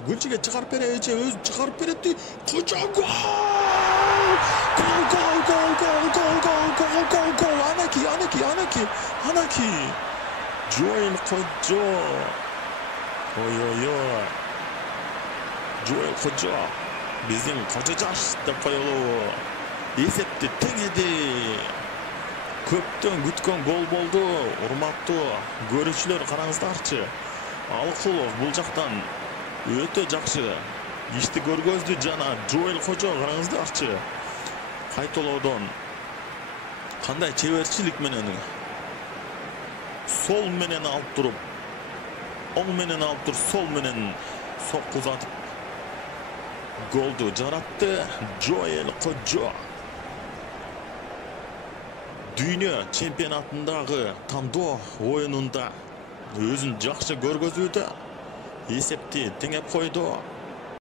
Gülçige çıkarıp berece öz çıkarıp beretti. Koca gol! Gol! Anaki. Joel Koca. Oy. Joel Koca. Bizim Kocacaş dep koyulu. Esepti teң edi. Köптөн күткөн gol болду. Урматтуу көрүүчүлөр, караңыздарчы. Алыкулов бул жактан өтө жакшы ишти көргөздү жана Joel Koca караңыздарчы. Кайталоодон кандай чеберчилик менен сол менен алып туруп, оң менен алып туруп, сол менен соккузатып голду жаратты Joel Koca. Dünya чемпионатындагы тандоо оюнунда өзүн жакшы көргөзүүдө. Есепти теңеп койду.